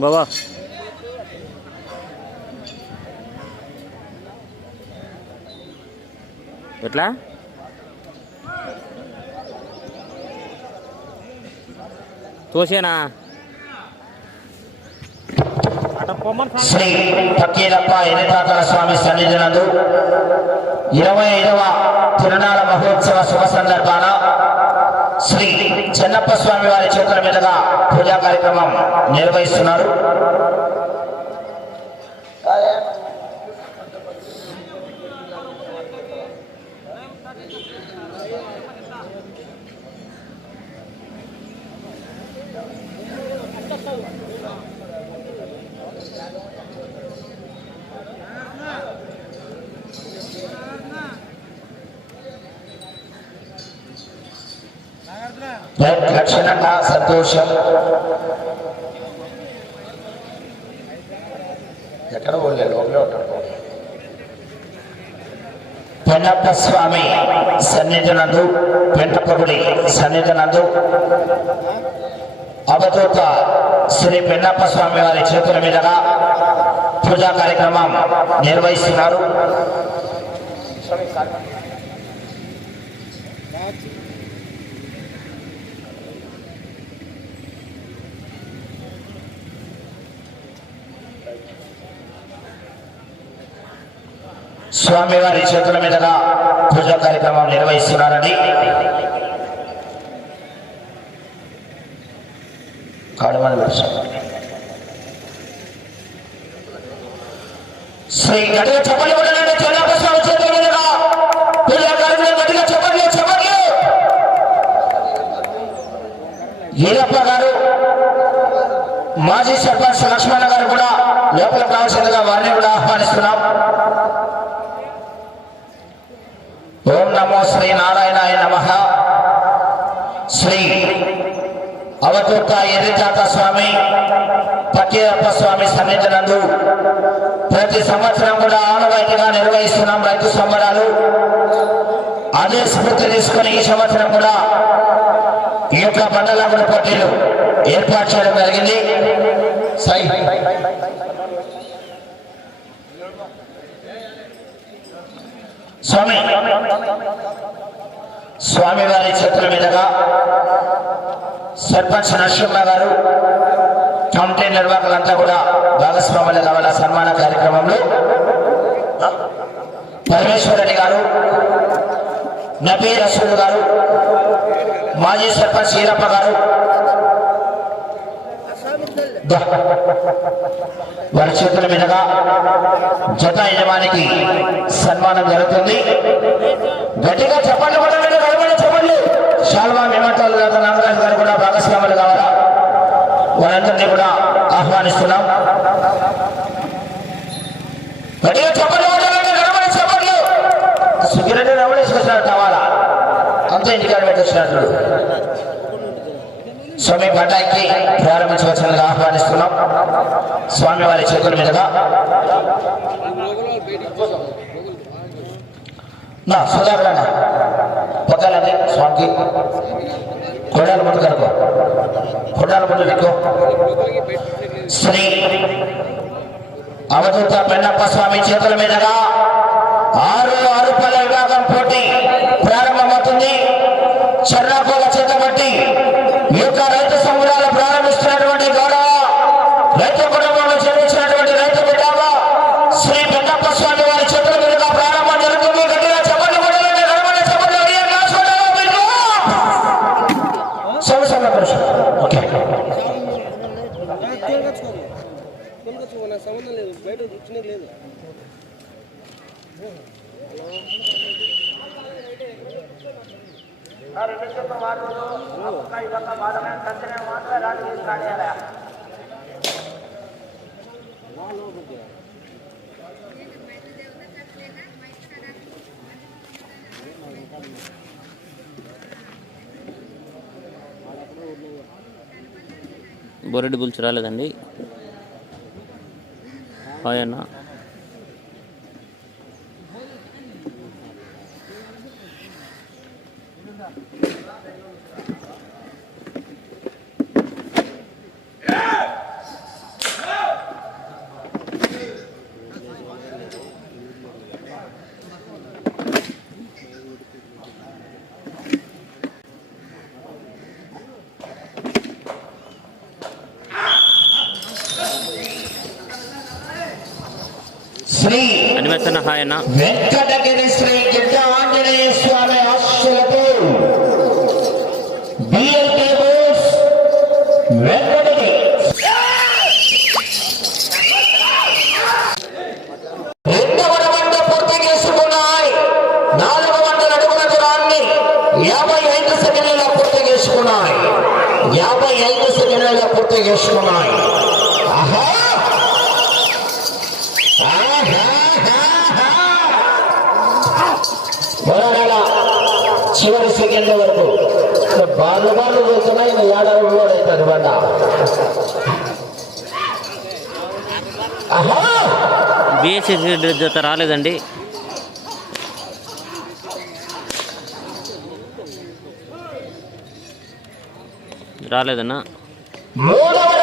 బాబా ఎట్లా? తోసేనా? శ్రీ ఫకీరప్ప ఎనితాతల స్వామి సన్నిధినందు ఇరవై ఐదవ తిరునాళ మహోత్సవ శుభ సందర్భాన శ్రీ చెన్నప్ప స్వామి వారి చేతుల మీదుగా పూజా కార్యక్రమం నిర్వహిస్తున్నారు. లక్షణంగా సంతోషం. ఎక్కడ పోలే లోపలే ఉంటాడు పెన్నప్ప స్వామి సన్నిధినందు పెంటపగుడి సన్నిధినందు అవధూత శ్రీ పెన్నప్ప స్వామి వారి చేతుల మీదుగా పూజా కార్యక్రమం నిర్వహిస్తున్నారు. స్వామివారి చేతుల మీదుగా పూజా కార్యక్రమం నిర్వహిస్తున్నారని శ్రీ గడియ చెప్పలు కొట్టాలంటే చెన్నప్ప స్వామి చేతుల మీదుగా పూజా కార్యక్రమం గట్టిగా చెప్పండి చెప్పండి. ఈరప్ప గారు మాజీ సర్పంచ్ లక్ష్మణ గారు కూడా లోపల కావాల్సిందిగా వారిని కూడా ఆహ్వానిస్తున్నాం. నమో శ్రీ నారాయణాయ నమ. శ్రీ అవధూత ఎర్రితాత స్వామి పకీరప్ప స్వామి సన్నిధినందు ప్రతి సంవత్సరం కూడా ఆనవాయితీగా నిర్వహిస్తున్నాం రైతు సంబరాలు. అదే స్ఫూర్తి తీసుకుని ఈ సంవత్సరం కూడా ఈ యొక్క మండలముల పోటీలు ఏర్పాటు చేయడం జరిగింది. సై స్వామి. స్వామివారి చేతుల మీదుగా సర్పంచ్ నరసింహ గారు కమిటీ నిర్వాహకులంతా కూడా భాగస్వాములు కావాల సన్మాన కార్యక్రమంలో? పరమేశ్వరరెడ్డి గారు నబీ రసూల్ గారు మాజీ సర్పంచ్ ఈరప్ప గారు వారి చేతుల మీదుగా జత యజమానికి సన్మానం జరుగుతుంది. గట్టిగా చెప్పండి కూడా మీరు గడపడి చెప్పండి. శాల్వా మేమటాలు గారు నాగరాజు గారు కూడా భాగస్వాములు కావాలా? వారందరినీ కూడా ఆహ్వానిస్తున్నాం. గట్టిగా చెప్పండి కూడా చెప్పండి. సుఖిరెడ్డి రమణేశ్వరరావు కావాలా? అంత ఇంటికాడ పెట్టేసినట్లు స్వామి పటాకి ప్రారంభించవలసిందిగా స్వామి వారి చేతుల మీదుగా. నా సుధాకర్ అన్న స్వామికి కొడాల ముందు కనుకో. కొడాల ముందు దిక్కు. శ్రీ అవధూత పెన్నప్ప స్వామి చేతుల మీదుగా ఆరు ఆరు పల్లె విభాగం పోటీ ప్రారంభమవుతుంది. చెర్రాకోల చేతబట్టి ఈ యొక్క రైతు సంఘాలు ప్రారంభిస్తున్నటువంటి గౌరవ రైతు కుటుంబంలో జన్మించినటువంటి రైతు బిడ్డగా శ్రీ పెద్దప్ప స్వామి వారి చేతుల మీదుగా ప్రారంభం జరుగుతుంది గట్టిగా చెప్పండి కొట్టాలండి, గడపండి, చెప్పండి, అడిగే గ్లాస్ కొట్టాలి, మీకు. సరే, సరే, పురుషు. ఓకే సంబంధం లేదు బయట కూర్చునేది లేదు బోరెడ్డి బుల్స్ రాలేదండి. హాయ్ అన్న. శ్రీ అనివేశన వెంకటగిరి శ్రీ గిడ్డ ఆంజనేయ స్వామి ఆశలతో చివరి సెకండ్ వరకు. బాగా బాగా చేస్తున్నా ఏడాది కూడా అవుతాడు బండ. జత రాలేదండి. రాలేదన్నా. మూడవ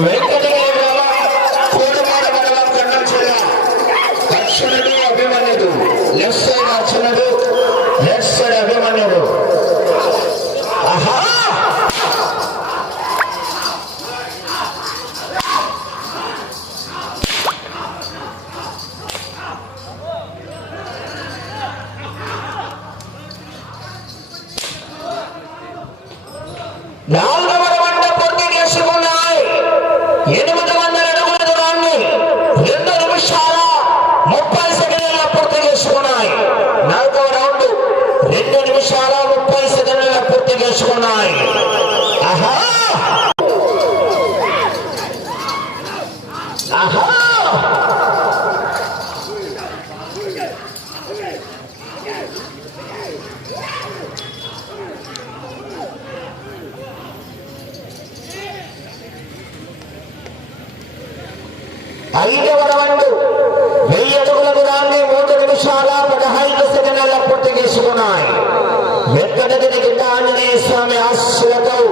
వెంకటగిరి కోటపాడ మండలం യേശുവിനായി എക്കടത്തിന് കിട്ടാനിനെ സ്വാമി ആശ്രയത്തിൽ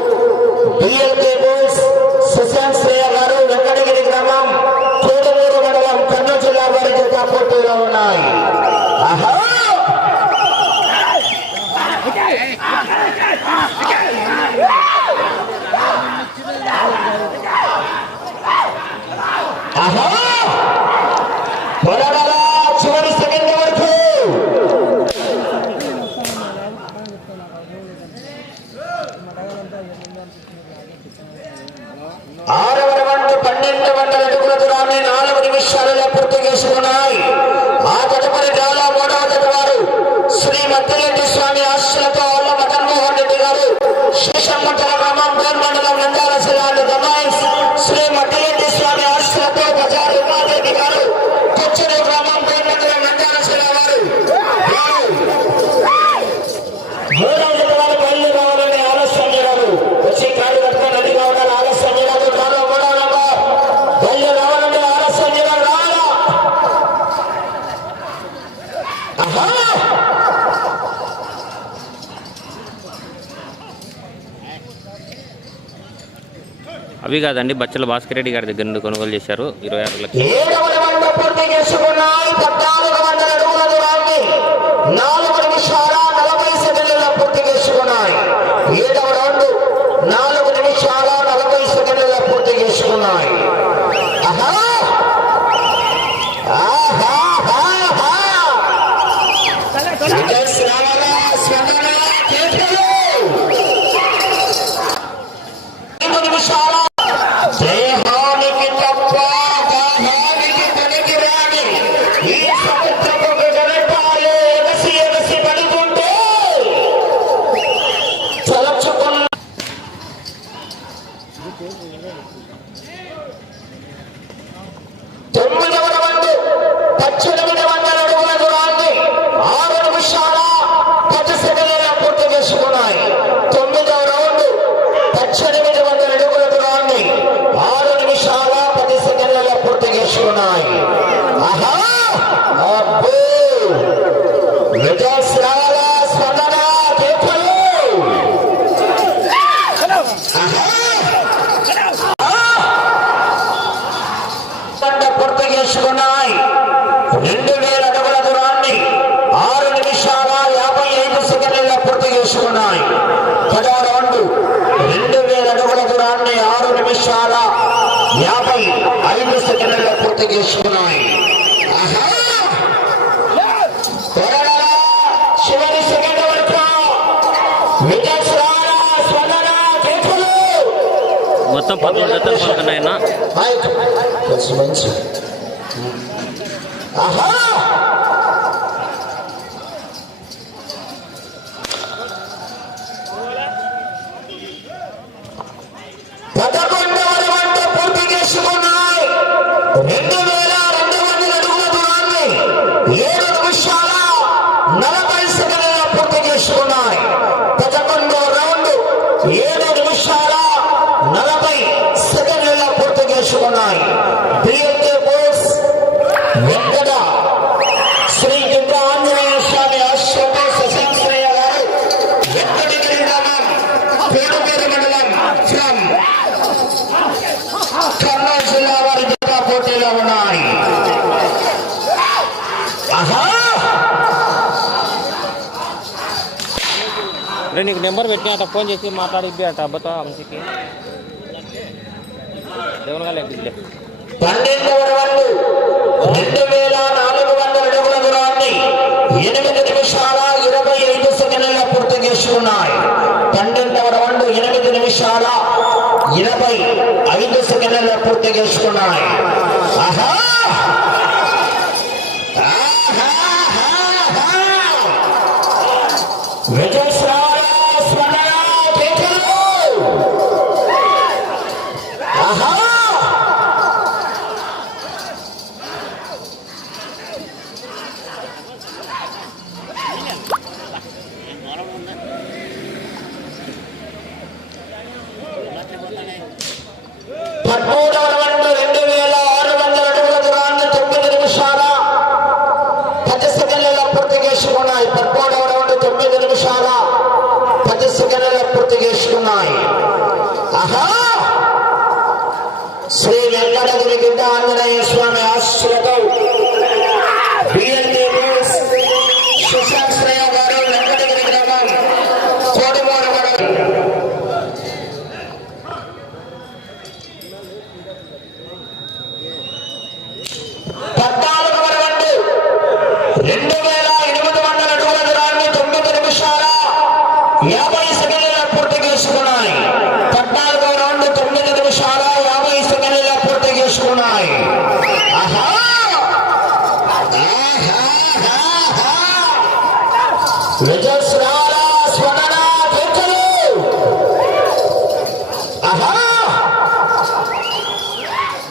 అవి కాదండి బచ్చల భాస్కర్ రెడ్డి గారి దగ్గర నుండి కొనుగోలు చేశారు. ఇరవై ఆరు లక్షలు. nine. మొత్తం పదమూడు జతలు పడుతున్నాయన్న మంచి. ఆహా! పూర్తి చేసుకున్నాయి బిఎల్కే బోస్ వెంకట శ్రీ దుర్గ ఆంజనేయ స్వామి ఆశ్రమ శశాస్త్రయ్య గారు వెంకటగిరి గ్రామం పేరుపేరు మండలం ఫ్రమ్ కర్నూలు జిల్లా వారి జిల్లా పోటీలో ఉన్నాయి ఆహా రే నీకు నెంబర్ పెట్టిన అట ఫోన్ చేసి మాట్లాడిద్ది అట అబ్బతో అంశకి దేవునిగా లేదు పన్నెండవ రౌండ్. రెండు వేల నాలుగు వందల అడుగుల దూరాన్ని ఎనిమిది నిమిషాల ఇరవై ఐదు సెకండ్ల పూర్తి చేసుకున్నాయి. పన్నెండవ రౌండ్ ఎనిమిది నిమిషాల ఇరవై ఐదు సెకండ్ల పూర్తి చేసుకున్నాయి. ఆహా!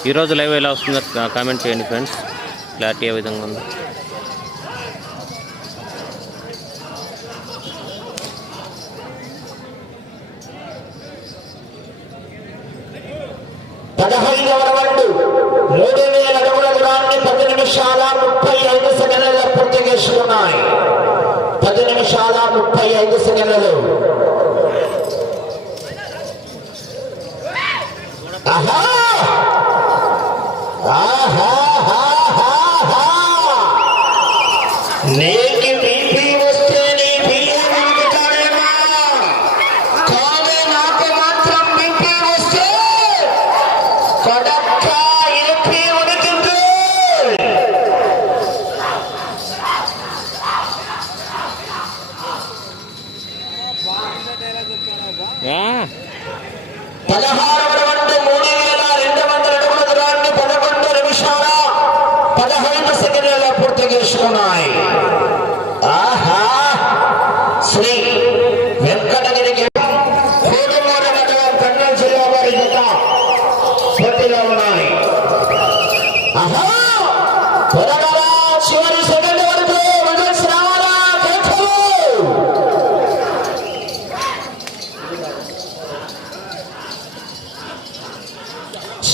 ఈరోజు లైవ్ ఎలా వస్తుందో కామెంట్ చేయండి ఫ్రెండ్స్ క్లారిటీ ఏ విధంగా ఉందో. పదహైదవ రౌండ్ మూడు వేల అడుగుల దూరాన్ని పది నిమిషాల ముప్పై ఐదు సెకండ్ల పూర్తి చేసుకున్నాయి. పది నిమిషాల ముప్పై ఐదు సెకండ్లు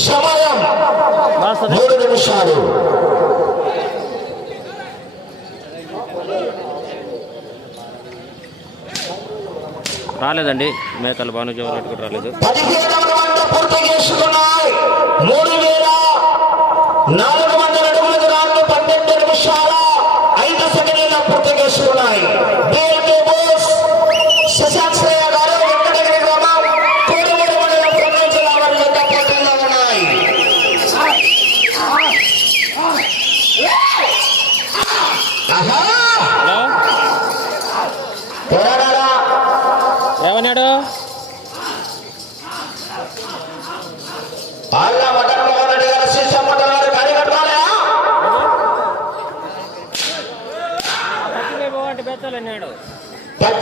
సమయం మూడు నిమిషాలు. రాలేదండి. మేకలు భానుజవరెడ్డి కూడా రాలేదు. పదిహేను పూర్తి చేసుకున్నాయి. మూడు వేల నాలుగు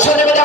ছোটবেলা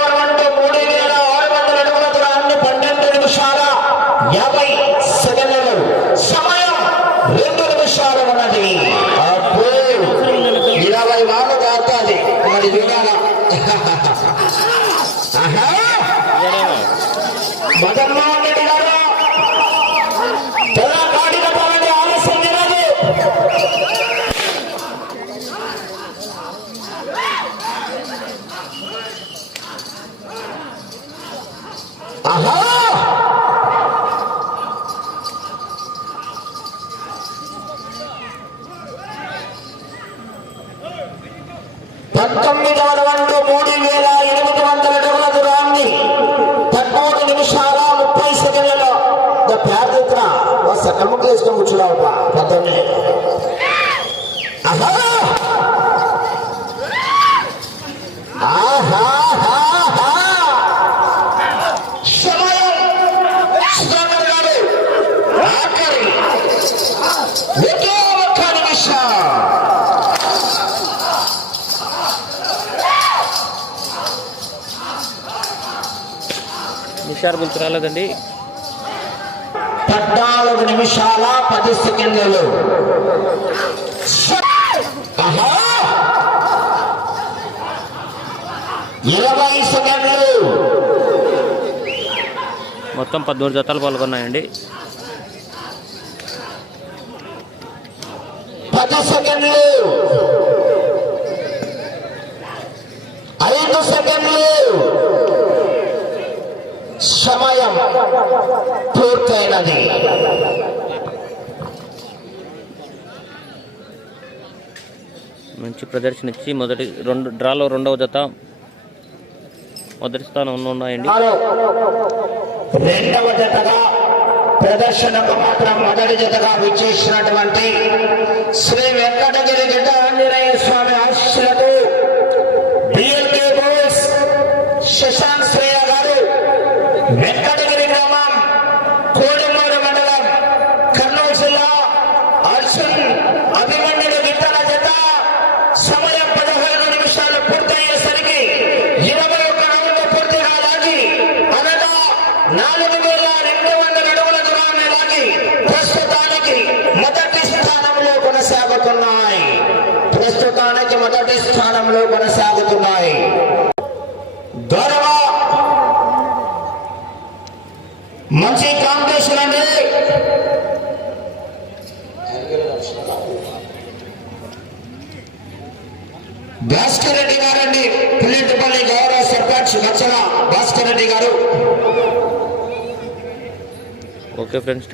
పంతొమ్మిది వందల మూడు వేల నిషార్ గుర్తు రాలేదండి. పద్నాలుగు నిమిషాల పది సెకండ్లు! ఇరవై సెకండ్లు. మొత్తం పదమూడు జతలు పాల్గొన్నాయండి. పది సెకండ్లు. ఐదు సెకండ్లు. సమయం పూర్తయినది. మంచి ప్రదర్శన ఇచ్చి మొదటి రెండు డ్రాలో రెండవ జత మొదటి స్థానంలో ఉన్నాయండి. రెండవ జతగా ప్రదర్శనకు మాత్రం మొదటి జతగా విచ్చేసినటువంటి శ్రీ వెంకటగిరి గిడ్డ ఆంజనేయ వెంకటగిరి గ్రామం కోడమూరు మండలం కర్నూలు జిల్లా అర్జున్ అభిమన్యుడు గిట్టల జత. సమయం పదహారు నిమిషాలు పూర్తయ్యేసరికి ఇరవై ఒక్క రౌండ్లు పూర్తిగా లాగి అనగా నాలుగు వేల రెండు వందల అడుగుల దూరాన్ని లాగి ప్రస్తుతానికి మొదటి స్థానంలో కొనసాగుతున్నాయి. ప్రస్తుతానికి మొదటి స్థానంలో కొనసాగుతున్నాయి. మంచి కాంపిటీషన్ అండి. భాస్కర్ రెడ్డి గారండి పిల్లెట్టుపల్లి గౌరవ సర్పంచ్ లచ్చన భాస్కర్ రెడ్డి గారు. Okay friends thank